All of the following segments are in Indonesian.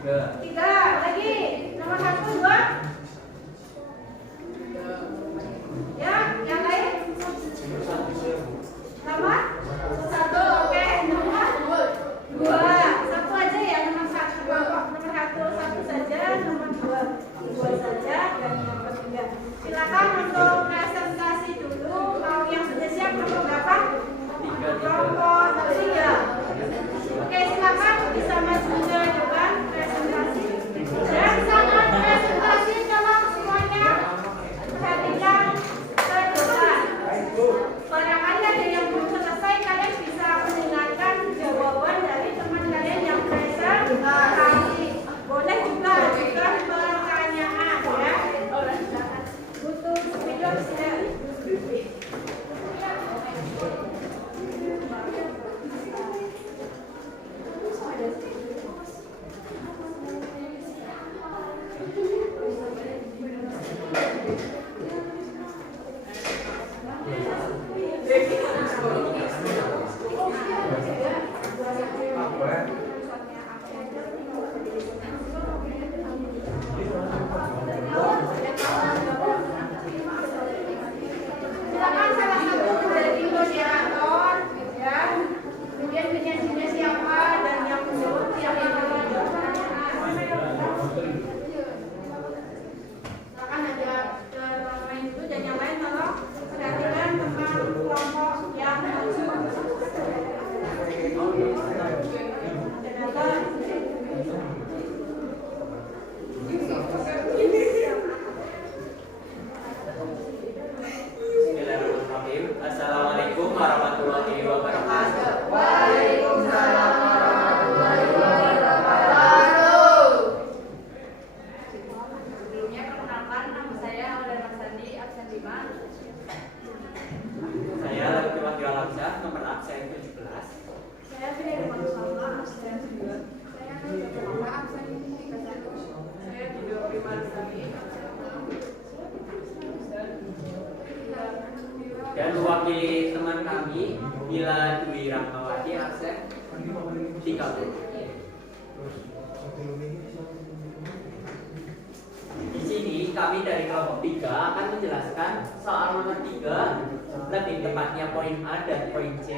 3 lagi. Nomor 1, 2. Ya, yang lain? Nomor 1, oke. Nomor 2. Satu aja ya, nomor 1. Nomor 1 saja, nomor 2 saja, dan yang ketiga. Silakan untuk presentasi dulu. Mau yang sudah siap nomor berapa? Nomor 3. Oke, silakan bisa maju ke depan presentasi. Dan saat presentasi tolong semuanya perhatikan ke depan. Barangkali ada yang belum selesai, kalian bisa mendengarkan jawaban dari teman kalian yang presentasi. Boleh juga pertanyaan ya. Butuh video silakan. Silakan salah satu dari moderator ya. Kemudian penyanyinya siapa dan yang menjawab siapa yang ada pertanyaan. Silakan ada orang lain dulu dan yang lain tolong perhatikan teman kelompok yang maju. Assalamualaikum warahmatullahi wabarakatuh. Waalaikumsalam warahmatullahi wabarakatuh. Sebelumnya perkenalkan, nama saya Aurel Marsandi, absen 5. Saya Lutfi Wakil Alamsyah, nomor absen 17. Saya Fida Irfan Salma, absen 2. Saya Nurul Jamaah, absen 31. Saya Tido Prima Rizali, absen 6. Dan mewakili teman kami Mila Dwi Rahmawati, absen 30. Di sini kami dari kelompok 3 akan menjelaskan soal nomor 3, lebih tepatnya poin A dan poin C,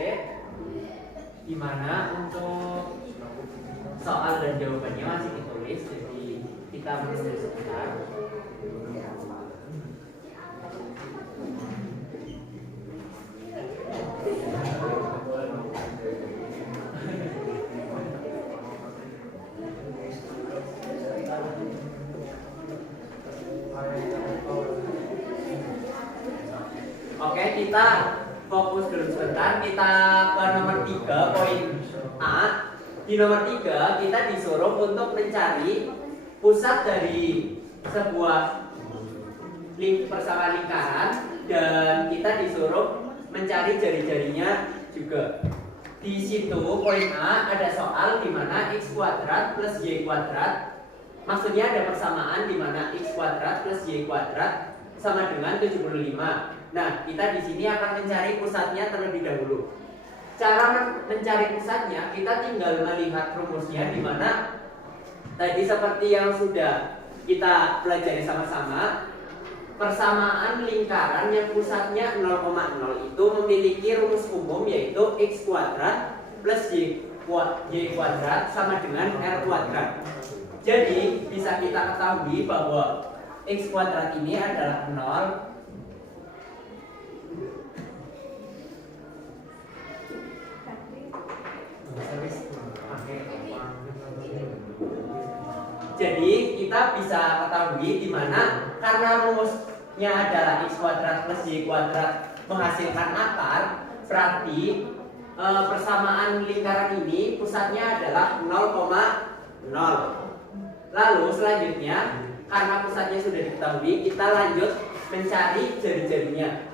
di mana untuk soal dan jawabannya masih ditulis, jadi kita menunggu sebentar. Oke, kita fokus dulu sebentar. Kita ke nomor 3, poin A. Di nomor 3 kita disuruh untuk mencari pusat dari sebuah persamaan lingkaran, dan kita disuruh mencari jari-jarinya juga. Di situ poin A ada soal di mana x kuadrat plus y kuadrat, maksudnya ada persamaan di mana x kuadrat plus y kuadrat sama dengan 75. Nah, kita di sini akan mencari pusatnya terlebih dahulu. Cara mencari pusatnya, kita tinggal melihat rumusnya, di mana tadi seperti yang sudah kita pelajari sama-sama, persamaan lingkaran yang pusatnya 0,0 itu memiliki rumus umum, yaitu x kuadrat plus y kuadrat sama dengan r kuadrat. Jadi bisa kita ketahui bahwa x kuadrat ini adalah 0. Jadi kita bisa ketahui di mana karena rumusnya adalah x kuadrat plus y kuadrat menghasilkan akar, berarti persamaan lingkaran ini pusatnya adalah 0,0. Lalu selanjutnya, karena pusatnya sudah diketahui, kita lanjut mencari jari-jarinya.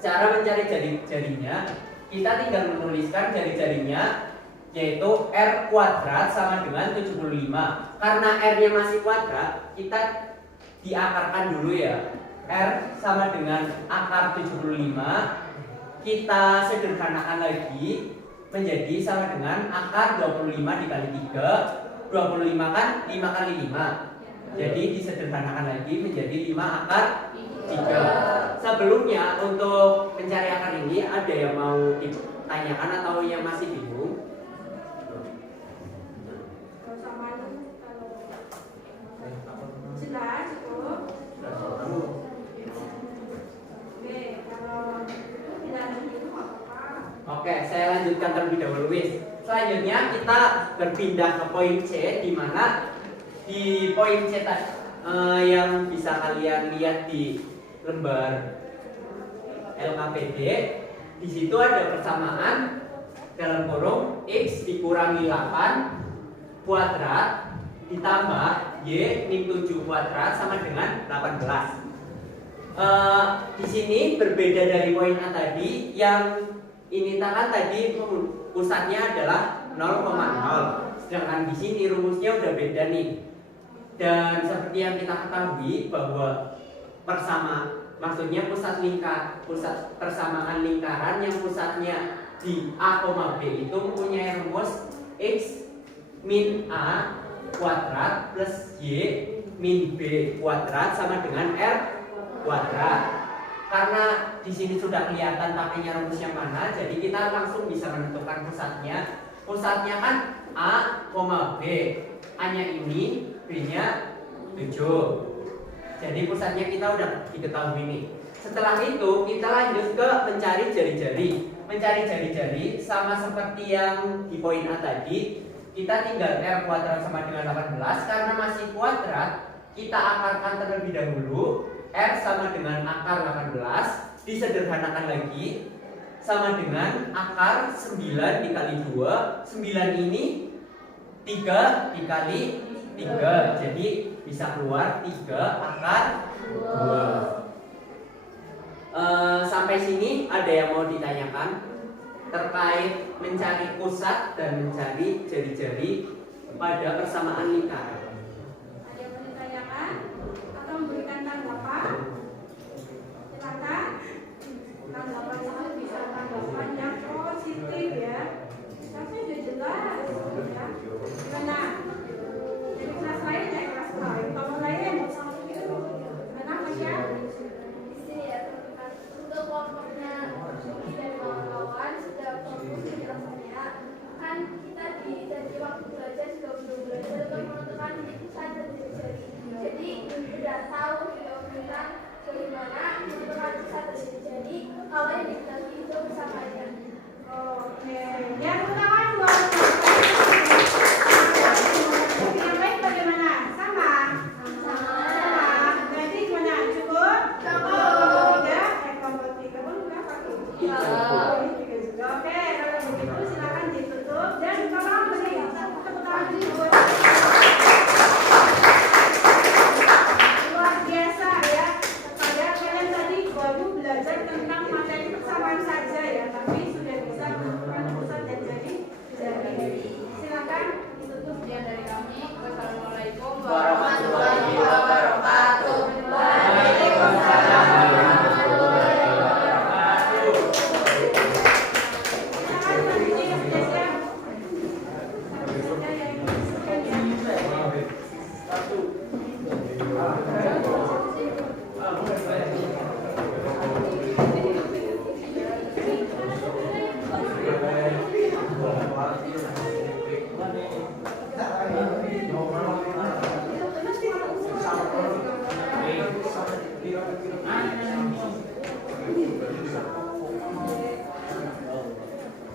Cara mencari jari-jarinya, kita tinggal menuliskan jari-jarinya, yaitu r kuadrat sama dengan 75. Karena r-nya masih kuadrat, kita diakarkan dulu ya. R sama dengan akar 75. Kita sederhanakan lagi menjadi sama dengan akar 25 dikali 3 25 kan 5 kali 5. Jadi disederhanakan lagi menjadi 5 akar 3. Sebelumnya untuk mencari akar ini ada yang mau ditanyakan atau yang masih bingung? Jelas cukup. Oke, kalau tidak ada itu apa-apa. Oke, saya lanjutkan terlebih dahulu wis. Selanjutnya kita berpindah ke poin C, di mana di poin C yang bisa kalian lihat di lembar LKPD, di situ ada persamaan dalam kurung X dikurangi 8 kuadrat ditambah Y min 7 kuadrat sama dengan 18. Di sini berbeda dari poin A tadi, yang ini kan tadi pusatnya adalah 0,0, sedangkan di sini rumusnya udah beda nih. Dan seperti yang kita ketahui bahwa maksudnya pusat persamaan lingkaran yang pusatnya di A, B itu mempunyai rumus X min A kuadrat plus Y min B kuadrat sama dengan R kuadrat. Karena di sini sudah kelihatan pakainya rumus yang mana, jadi kita langsung bisa menentukan pusatnya. Pusatnya kan A, B. A-nya ini, B-nya 7. Jadi pusatnya kita udah diketahui nih. Setelah itu kita lanjut ke mencari jari-jari. Mencari jari-jari sama seperti yang di poin A tadi, kita tinggal R kuadrat sama dengan 18. Karena masih kuadrat, kita akarkan terlebih dahulu. R sama dengan akar 18, disederhanakan lagi sama dengan akar 9 dikali 2. 9 ini 3 dikali 3, jadi bisa keluar 3 akar 2. Sampai sini ada yang mau ditanyakan terkait mencari pusat dan mencari jari-jari pada persamaan lingkaran? Ada yang mau ditanyakan atau memberikan tanggapan? Silakan. Tanggapan itu bisa tanggapan yang positif ya. Tapi sudah jelas ya. Gimana? Jadi kelas lain ya kelas lain. Kalau lain gimana Mas ya? Di sini ya teman-teman, untuk kelompoknya dan kawan-kawan sudah fokus penjelasannya. Kan kita di waktu belajar juga belum belajar untuk menentukan titik pusat dan jari-jari. Jadi sudah tahu sudah tentang bagaimana menentukan pusat dan jari-jari kalau yang diketahui itu bersamanya. Oke. Yang pertama dua. Yang baik bagaimana? Sama? Sama. Berarti gimana? Cukup? Cukup. Kelompok 3 pun berapa tuh? Iya. Oke, kalau begitu silakan ditutup dan tolong beri tepuk tangan dulu. Luar biasa ya. Saya kalian tadi baru belajar tentang materi persamaan saja ya, tapi sudah bisa menentukan pusat dan jari. Silakan ditutup. Sekian dari kami. Wassalamualaikum Warahmatullahi wabarakatuh. Waalaikumsalam warahmatullahi wabarakatuh. Silakan selanjutnya yang sudah siap. Sampai saja yang sudah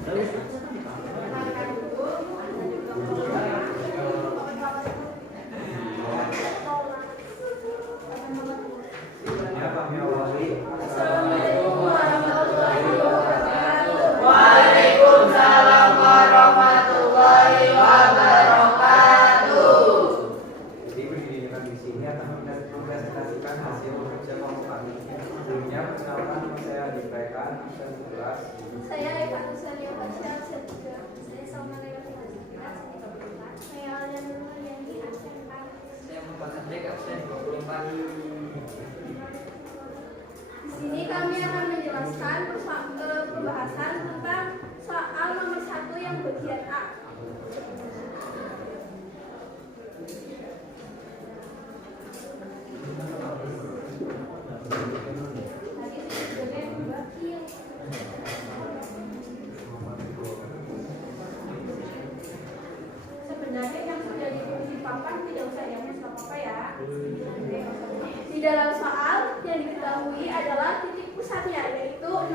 Terus sayangnya nggak apa-apa ya. Di dalam soal yang diketahui adalah titik pusatnya yaitu 0,0.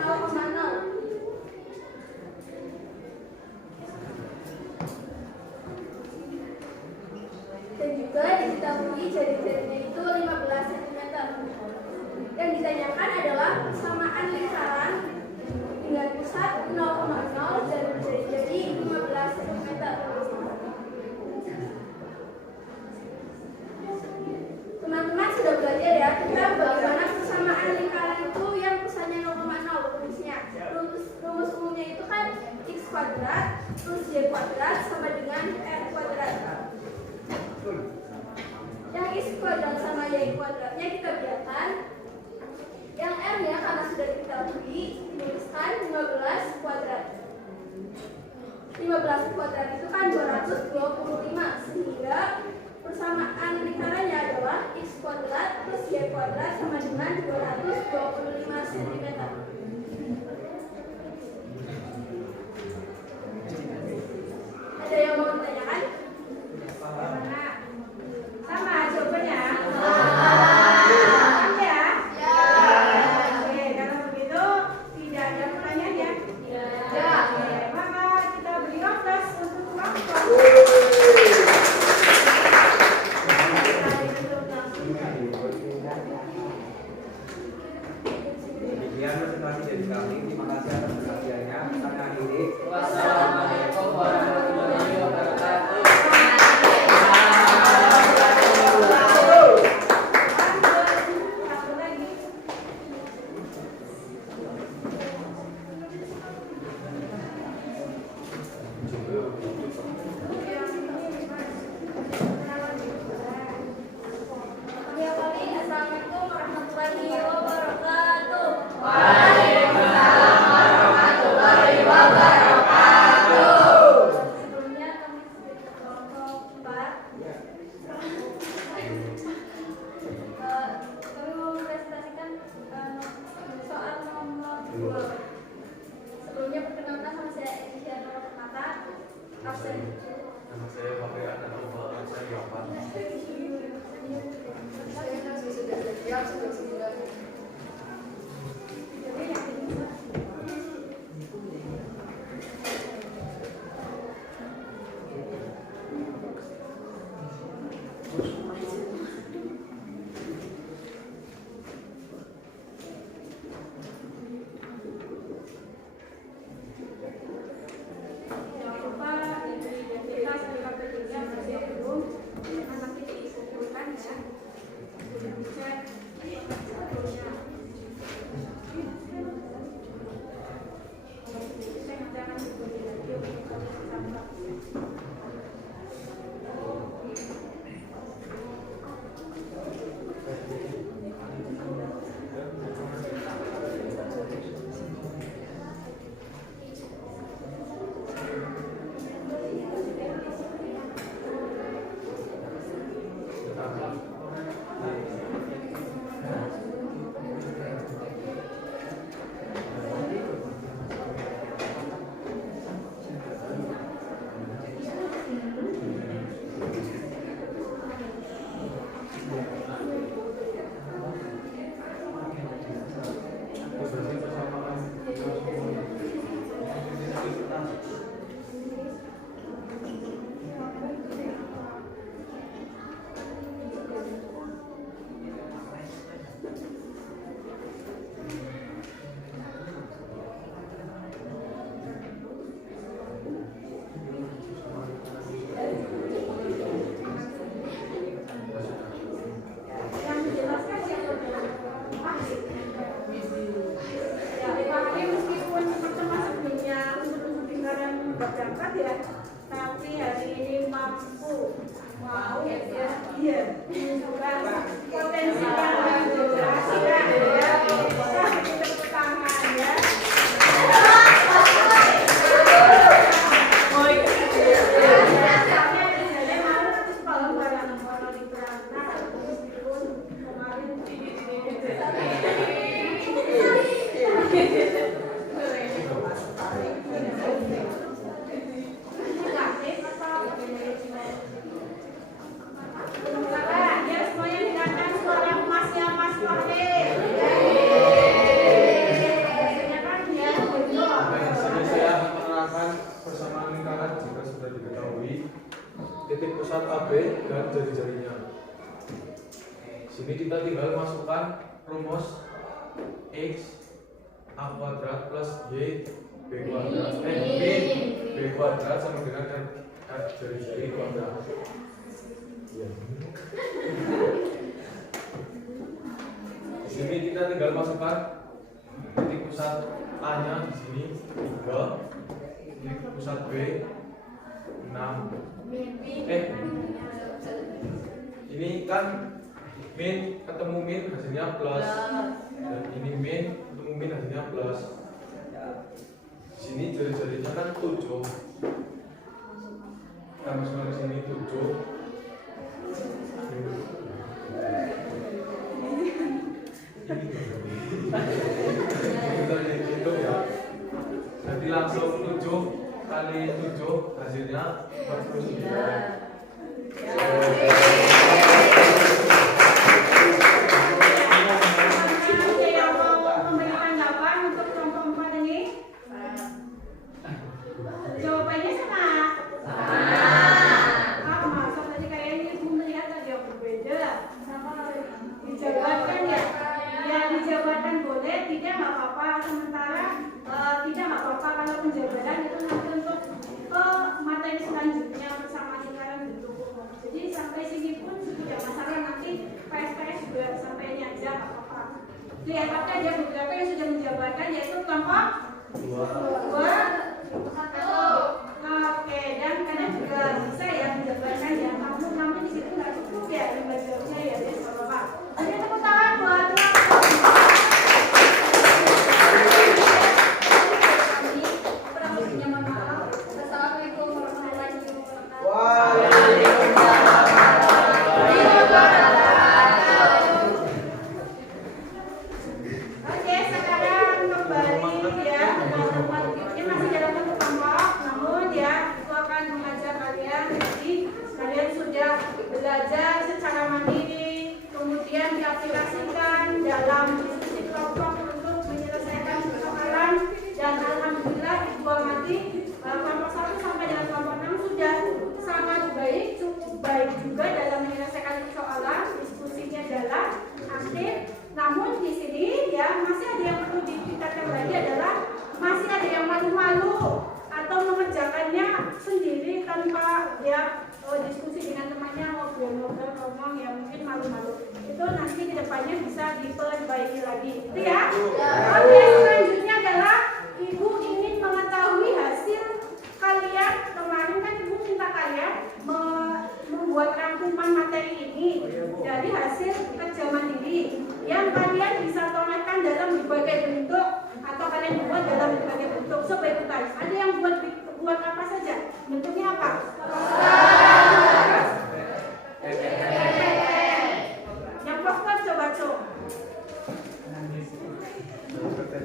Dan juga diketahui jari-jarinya itu 15 cm. Yang ditanyakan adalah persamaan lingkaran dengan pusat 0,0 dan jari-jari 15 cm. Teman-teman sudah belajar ya tentang bagaimana persamaan lingkaran itu yang pusatnya 0,0 rumusnya. Rumus umumnya itu kan x kuadrat plus y kuadrat sama dengan r kuadrat. Yang x kuadrat sama y kuadratnya kita biarkan. Yang r-nya karena sudah diketahui dituliskan 15 kuadrat. 15 kuadrat itu kan 225 sehingga persamaan lingkarannya adalah x kuadrat plus y kuadrat sama dengan 225 cm. Ada yang mau ditanyakan? Gimana? Sama jawabannya? Ya? Oke, kalau begitu tidak ada pertanyaan ya? Oke, maka kita beri aplaus untuk kelompok. Demikian presentasi dari kami. Terima kasih atas perhatiannya. Kami akhiri. Wassalamualaikum warahmatullahi wabarakatuh. Satu lagi. Assalamualaikum warahmatullahi wabarakatuh. Waalaikumsalam warahmatullahi wabarakatuh. Sebelumnya kami sudah ke kelompok 4. Kami mau mempresentasikan soal nomor 2. Sebelumnya perkenalkan nama saya Indonesia nomor Permata, absen. Nama saya Fabian dan nama saya Yohan. Jangan lupa diberi identitas di kartu tiga masih belum, nanti dikumpulkan ya. Sudah dicek satunya. Saya nanti akan diberi lagi untuk tambah. Yang dijelaskan siapa dulu? Ya, dipahami meskipun pertemuan sebelumnya untuk lingkaran berjangkat ya, tapi hari ini mampu mau ya, iya, menunjukkan potensi yang berhasil ya, kita tepuk tangan ya. titik pusat AB dan jari-jarinya. Sini kita tinggal masukkan rumus X A kuadrat plus Y B kuadrat B kuadrat sama dengan R jari-jari kuadrat. Ya. Di sini kita tinggal masukkan titik pusat A nya di sini 3, titik pusat B 6. Ini kan min ketemu min hasilnya plus, dan ini min ketemu min hasilnya plus. Di sini jari-jarinya kan 7. Kita masukkan ke sini 7. Kita hitung ya. Jadi langsung 7 kali 7 hasilnya 49. Ada yang mau memberikan jawaban untuk kelompok 4 ini? Jawabannya sama. Sama. Tadi kayaknya ibu melihat ada yang berbeda. Dijabarkan ya? Ya dijabarkan boleh, tidak nggak apa-apa. Sementara tidak nggak apa-apa kalau penjabaran itu nanti untuk materi selanjutnya bersama lingkaran bentuk umum. Jadi sampai sini pun tidak masalah, nanti PSPS juga sampai ini aja nggak apa-apa. Lihat ada beberapa yang sudah menjabarkan yaitu kelompok 2, 1. Oke, dan kalian juga bisa ya menjabarkan ya. Namun di situ nggak cukup ya lembaga ya, nggak apa-apa. Jadi tepuk tangan buat belajar secara mandiri, kemudian diaplikasikan dalam diskusi kelompok untuk menyelesaikan persoalan, dan alhamdulillah Ibu amati kelompok 1 sampai dengan kelompok 6 sudah sangat baik, cukup baik juga dalam menyelesaikan persoalan, diskusinya jalan aktif. Namun di sini ya masih ada yang perlu ditingkatkan lagi, adalah masih ada yang malu-malu atau mengerjakannya sendiri tanpa ya diskusi dengan temannya, ngobrol-ngobrol, ngomong yang mungkin malu-malu. Itu nanti kedepannya bisa diperbaiki lagi, itu ya. Oke, selanjutnya adalah Ibu ingin mengetahui hasil kalian. Kemarin kan Ibu minta kalian membuat rangkuman materi ini dari hasil kerja mandiri yang kalian bisa torehkan dalam berbagai bentuk, atau kalian buat dalam berbagai bentuk. Coba Ibu tahu, ada yang buat apa saja? Bentuknya apa? Yang pokok coba.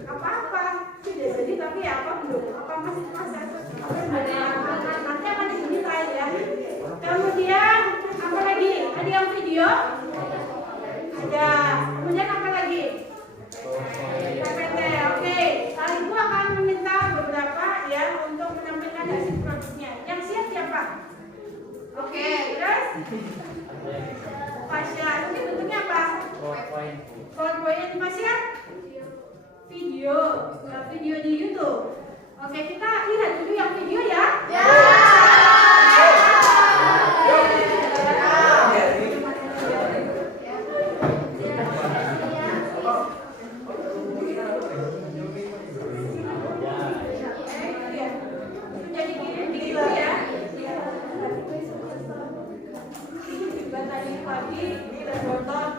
Apa-apa sudah jadi, tapi apa belum? Apa masih proses? Nanti akan diminta ya. Kemudian apa lagi? Ada yang video? Ada. Kemudian apa lagi? PPT. Oke. Ibu akan meminta beberapa ya untuk menampilkan hasil produknya. Yang siap siapa? Oke, terus? Pasya, ini bentuknya apa? PowerPoint. Pasya? Video. Video di YouTube. Oke, kita lihat dulu yang video ya. Ya. Jadi gini ya. Tadi pagi kita nonton.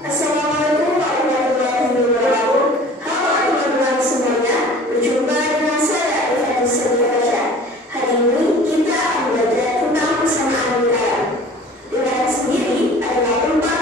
Assalamualaikum warahmatullahi wabarakatuh. Halo teman-teman semuanya, berjumpa dengan saya Ifani Sediakasya. Hari ini kita akan belajar tentang persamaan lingkaran. Lingkaran sendiri adalah tempat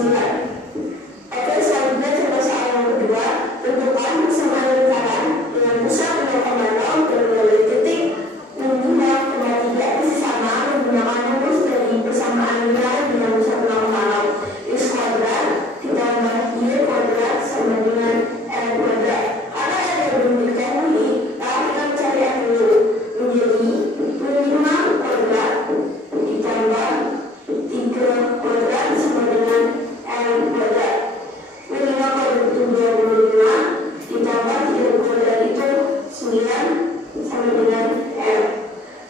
Oke, selanjutnya contoh soal yang kedua. Tentukan persamaan lingkaran dengan pusat 0,0 dan dari titik menuju 0,3 isi sama menggunakan rumus dari persamaan lingkaran dengan pusat 0,0. X kuadrat ditambah Y kuadrat sama dengan R kuadrat. Karena R yang belum diketahui, maka kita mencari R dulu. Menjadi 5 kuadrat ditambah 3 kuadrat sama dengan R kuadrat. 5 kuadrat itu 25 ditambah 3 kuadrat itu 9 sama dengan R.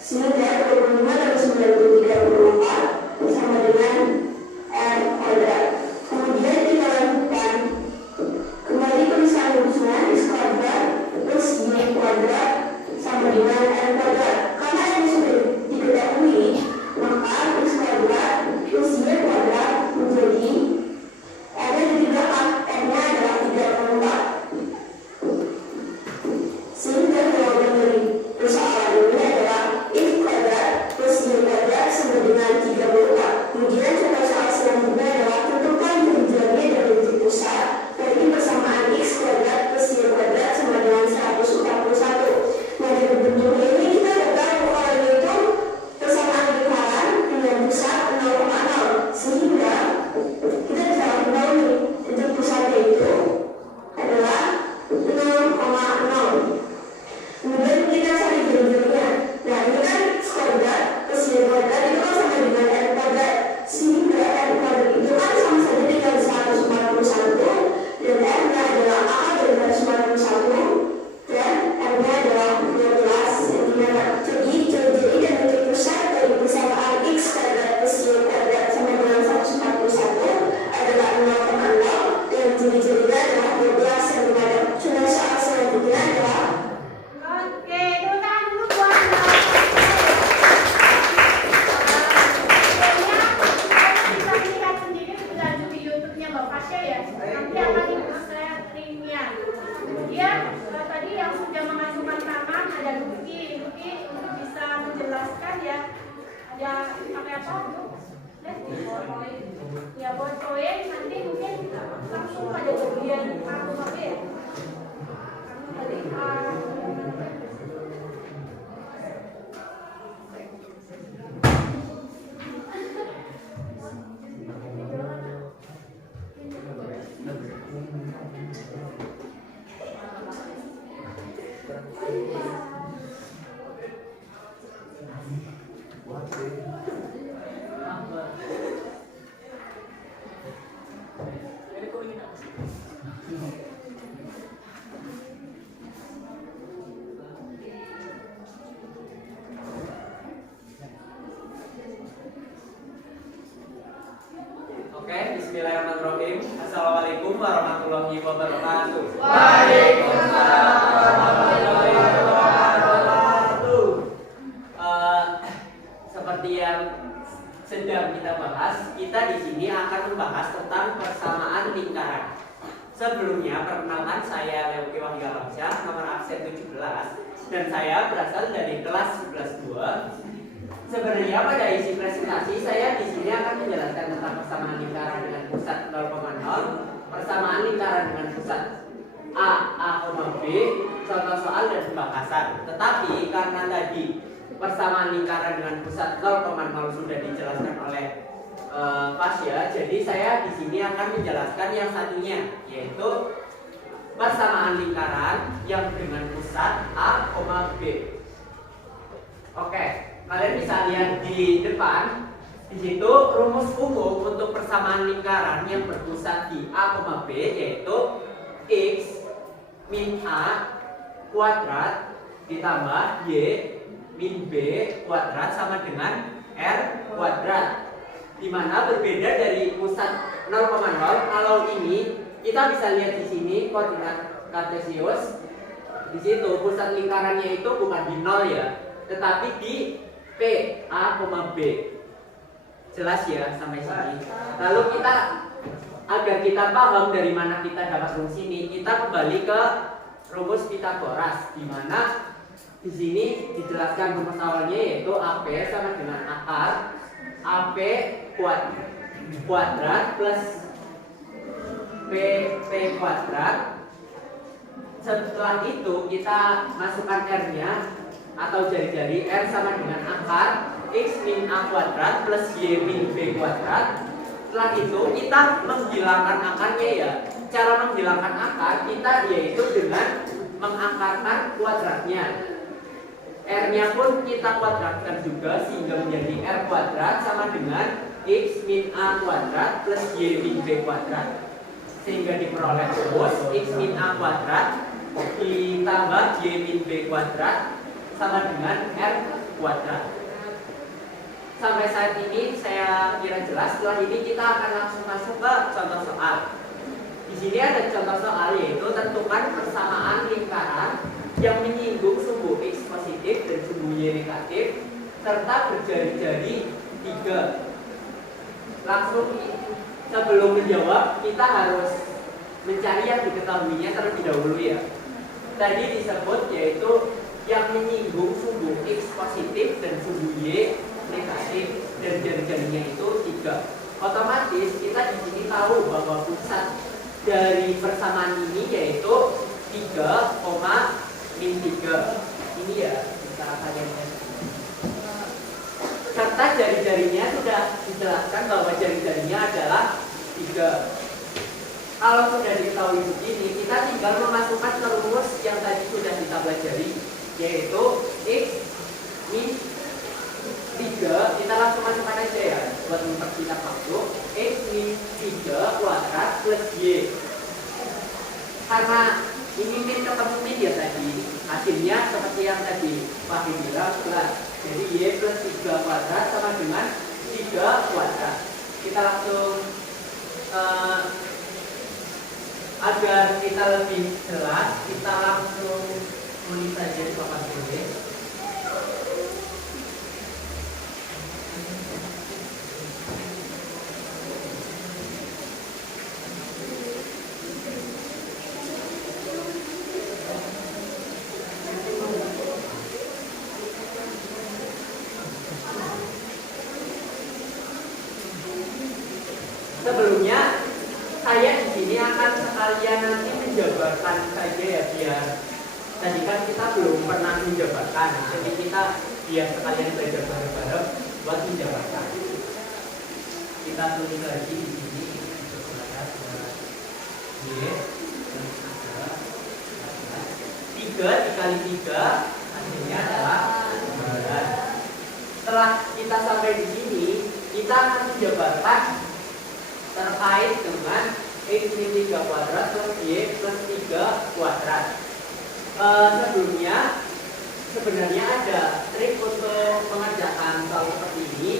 Sehingga 25 dan 9 itu 34 sama dengan R kuadrat. Kemudian kita lanjutkan kembali perusahaan rumusnya. X kuadrat plus Y kuadrat sama dengan R kuadrat. Karena ini sudah diketahui, maka X kuadrat plus Y kuadrat menjadi R-nya di belakang, R-nya adalah 34. Sehingga jawaban dari persoalan ini adalah X kuadrat plus Y kuadrat sama dengan 34. Kemudian contoh soal selanjutnya adalah tentukan jari-jarinya dari titik pusat dari persamaan X kuadrat plus Y kuadrat sama dengan 141. Nah, dari bentuknya ini kita dapat kalau itu persamaan lingkaran dengan pusat 0,0, sehingga kita bisa mengetahui titik pusatnya itu adalah 0,0. Kemudian kita cari jari-jarinya. Nah, ini kan X kuadrat plus Y kuadrat itu kan sama dengan R kuadrat, sehingga R kuadrat itu kan sama saja dengan 141 dan R-nya adalah A dari 141 dan R-nya adalah 12 cm. Jadi jari-jari dan titik pusat dari persamaan X kuadrat plus Y kuadrat sama dengan 141 adalah 0,0 dan jari-jarinya adalah 12 cm. Contoh soal selanjutnya adalah Oke, tepuk tangan dulu buat bisa lihat sendiri di YouTube-nya Mbak Fasya ya. Nanti akan ibu share linknya. Kemudian tadi yang sudah mengacungkan tangan ada Luki untuk bisa menjelaskan ya. Ada pakai apa Bu? Ya poin nanti mungkin langsung pada bagian kartu apa ya? Kartu tadi Oke, bismillahirrahmanirrahim. Assalamualaikum warahmatullahi wabarakatuh. Waalaikumsalam warahmatullahi wabarakatuh. Seperti yang sedang kita bahas, kita di sini akan membahas tentang persamaan lingkaran. Sebelumnya, perkenalkan saya Leuki Wahyu Alamsyah, nomor absen 17, dan saya berasal dari kelas 11-2. Sebenarnya pada isi presentasi saya di sini akan menjelaskan tentang persamaan lingkaran dengan pusat 0,0, persamaan lingkaran dengan pusat A, B, contoh soal dan pembahasan. Tetapi karena tadi persamaan lingkaran dengan pusat 0,0 sudah dijelaskan oleh Fasya, jadi saya di sini akan menjelaskan yang satunya, yaitu persamaan lingkaran yang dengan pusat A, B. Oke. Kalian bisa lihat di depan, di situ rumus umum untuk persamaan lingkaran yang berpusat di A, B yaitu X min A kuadrat ditambah Y min B kuadrat sama dengan R kuadrat. Dimana berbeda dari pusat 0,0, kalau ini kita bisa lihat di sini koordinat kartesius. Di situ pusat lingkarannya itu bukan di 0 ya, tetapi di P, A, B. Jelas ya sampai sini. Lalu kita agar kita paham dari mana kita dapat rumus ini, kita kembali ke rumus Pythagoras, di mana di sini dijelaskan rumus awalnya yaitu AP sama dengan akar AP kuadrat plus P kuadrat. Setelah itu kita masukkan R-nya atau jari-jari. R sama dengan akar X min A kuadrat plus Y min B kuadrat. Setelah itu kita menghilangkan akarnya ya. Cara menghilangkan akar kita yaitu dengan mengakarkan kuadratnya. R-nya pun kita kuadratkan juga sehingga menjadi R kuadrat sama dengan X min A kuadrat plus Y min B kuadrat. Sehingga diperoleh rumus X min A kuadrat ditambah Y min B kuadrat sama dengan R kuadrat. Sampai saat ini saya kira jelas. Setelah ini kita akan langsung masuk ke contoh soal. Di sini ada contoh soal yaitu tentukan persamaan lingkaran yang menyinggung sumbu X positif dan sumbu Y negatif serta berjari-jari 3. Langsung sebelum menjawab kita harus mencari yang diketahuinya terlebih dahulu ya. Tadi disebut yaitu yang menyinggung sumbu X positif dan sumbu Y negatif dan jari-jarinya itu 3. Otomatis kita di sini tahu bahwa pusat dari persamaan ini yaitu 3, min 3. Ini ya kita kalian lihat. Serta jari-jarinya sudah dijelaskan bahwa jari-jarinya adalah 3. Kalau sudah diketahui begini, kita tinggal memasukkan rumus yang tadi sudah kita pelajari, yaitu X min 3. Kita langsung masukkan aja ya buat mempercepat waktu. X min 3 kuadrat plus Y. Karena ini min ketemu min ya tadi, hasilnya seperti yang tadi Fahri bilang plus. Jadi Y plus 3 kuadrat sama dengan 3 kuadrat. Kita langsung agar kita lebih jelas, kita langsung tulis saja di papan tulis. Sebelumnya saya di sini akan sekalian nanti menjabarkan saja ya, biar tadi kan kita belum pernah menjabarkan, jadi kita biar sekalian belajar bareng-bareng buat menjabarkan. Kita tulis lagi di sini Y 3 dikali 3 hasilnya adalah 9. Setelah kita sampai di sini, kita akan menjabarkan terkait dengan X min 3 kuadrat plus Y plus 3 kuadrat. Sebelumnya sebenarnya ada trik untuk mengerjakan soal seperti ini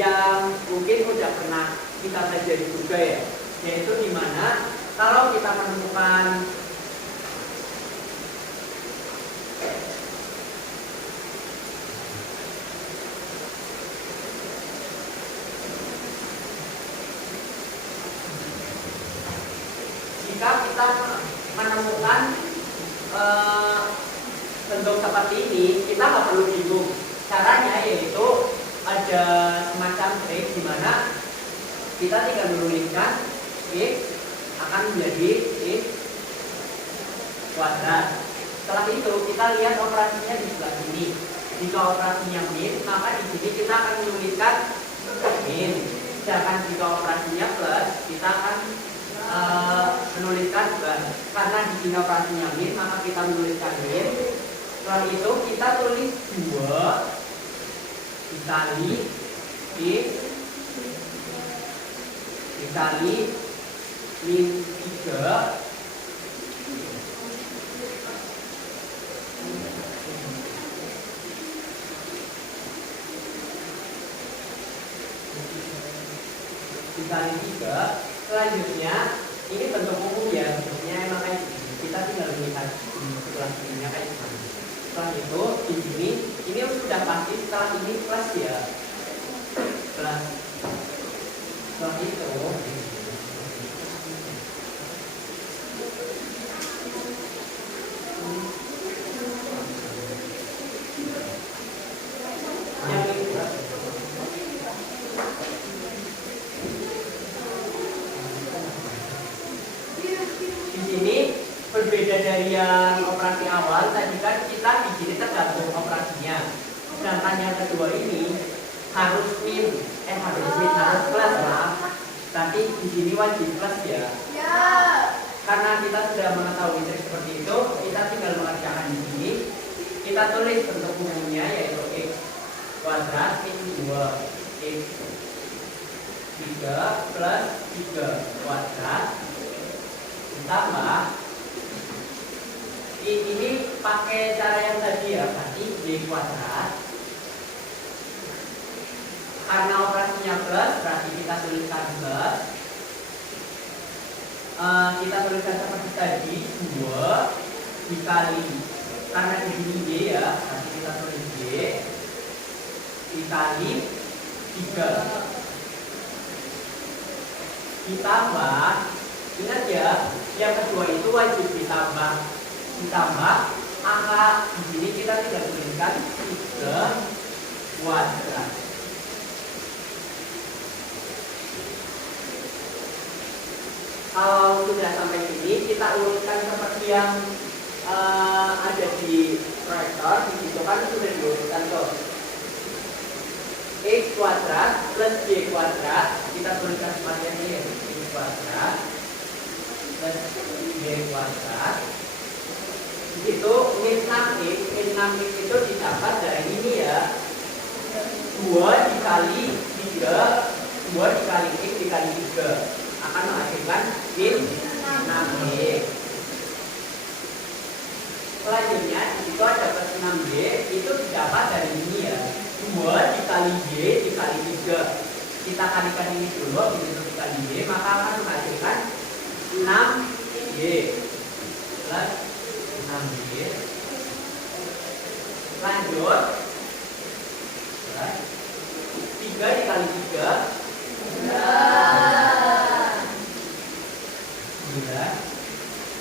yang mungkin sudah pernah kita pelajari juga ya, yaitu dimana kalau kita menemukan jika kita menemukan bentuk seperti ini, kita nggak perlu bingung. Caranya yaitu ada semacam trik di mana kita tinggal menuliskan X akan menjadi X kuadrat. Setelah itu kita lihat operasinya di sebelah sini. Jika operasinya min, maka di sini kita akan menuliskan min. Sedangkan jika operasinya plus, kita akan menuliskan plus. Karena di sini operasinya min, maka kita menuliskan min. Setelah itu kita tulis 2 dikali X dikali min 3 dikali 3. Selanjutnya ini bentuk umum ya, bentuknya emang kayak gini. Kita tinggal melihat sebelah sininya kayak gimana. Setelah itu di sini ini sudah pasti setelah ini plus ya, plus. Setelah itu yang ini berbeda dari yang operasi awal, tadi kan kita di sini tergantung operasinya. Sedangkan yang kedua ini harus harus plus, maaf. Tapi di sini wajib plus ya. Karena kita sudah mengetahui trik seperti itu, kita tinggal mengerjakan di sini. Kita tulis bentuk umumnya yaitu x kuadrat min 2 x 3 plus 3 kuadrat ditambah ini pakai cara yang tadi ya, berarti y kuadrat. Karena operasinya plus, berarti kita tuliskan plus. Kita tuliskan seperti tadi 2 dikali, karena di sini y ya, berarti kita tulis y dikali 3 ditambah, ingat ya, yang kedua itu wajib ditambah angka di sini kita tidak tuliskan 3 kuadrat. Kalau sudah sampai sini, kita urutkan seperti yang ada di proyektor. Di situ kan sudah diurutkan tuh. X kuadrat plus y kuadrat, kita tuliskan seperti ini ya. X kuadrat plus y kuadrat. Di situ min 6x itu didapat dari ini ya. 2 dikali 3, 2 dikali x dikali 3 akan menghasilkan min 6y. Selanjutnya di situ ada plus 6y, itu didapat dari ini ya. 2 dikali y dikali 3. Kita kalikan ini dulu, begitu dikali y, maka akan menghasilkan 6y plus 6y. Lanjut, 3 dikali 3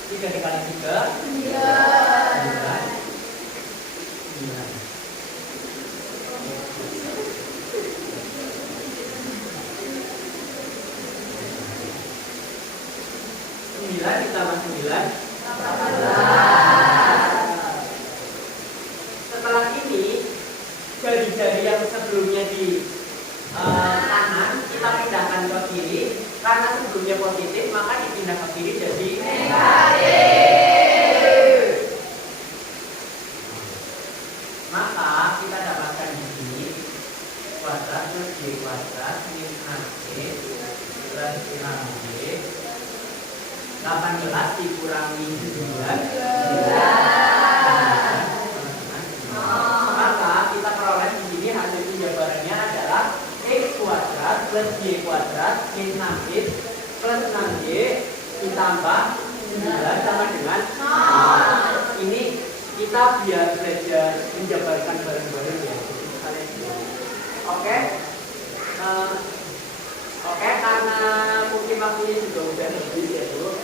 3 dikali 9 ditambah 9 Setelah ini jari-jari yang sebelumnya di kanan kita pindahkan ke kiri. Karena sebelumnya positif, maka dipindah ke kiri jadi negatif. Maka kita dapatkan di sini kuadrat plus y kuadrat min 6y plus 6y. 18 dikurangi 9. Maka kita peroleh di sini hasil penjabarannya adalah x kuadrat plus y kuadrat min 6x plus 6y ditambah 9 sama dengan 0. Ini kita biar belajar menjabarkan bareng-bareng ya. Oke? Oke, karena mungkin waktunya juga udah habis ya Bu.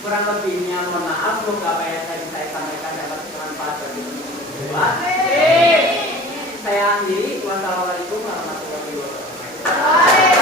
Kurang lebihnya mohon maaf, semoga apa yang tadi saya sampaikan dapat bermanfaat bagi teman-teman. Saya akhiri. Wassalamualaikum warahmatullahi wabarakatuh.